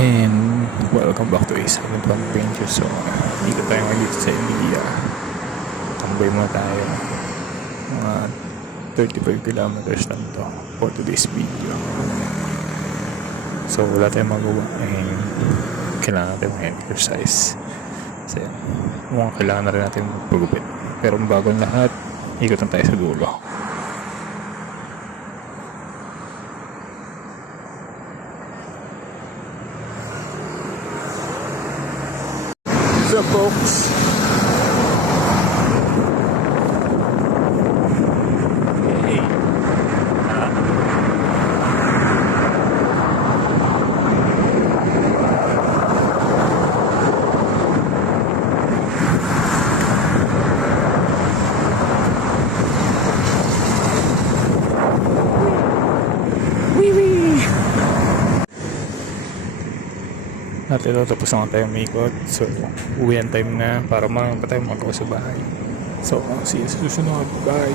And welcome back to A71 Adventure. So, dito tayo ngayon dito sa Emilia. Tambay muna tayo. Mga 35 kilometers lang to for today's video. So, wala tayong magawa. And kailangan natin mag-exercise. So, mukhang kailangan na rin natin magpagupit. Pero bago ang lahat, ikot na tayo sa dulo. What's up, folks? Hey. At ito, tapos na tayo umikot. So, uwi ang time na para pa tayo magawa sa bahay. So, see you sa susunod. Bye!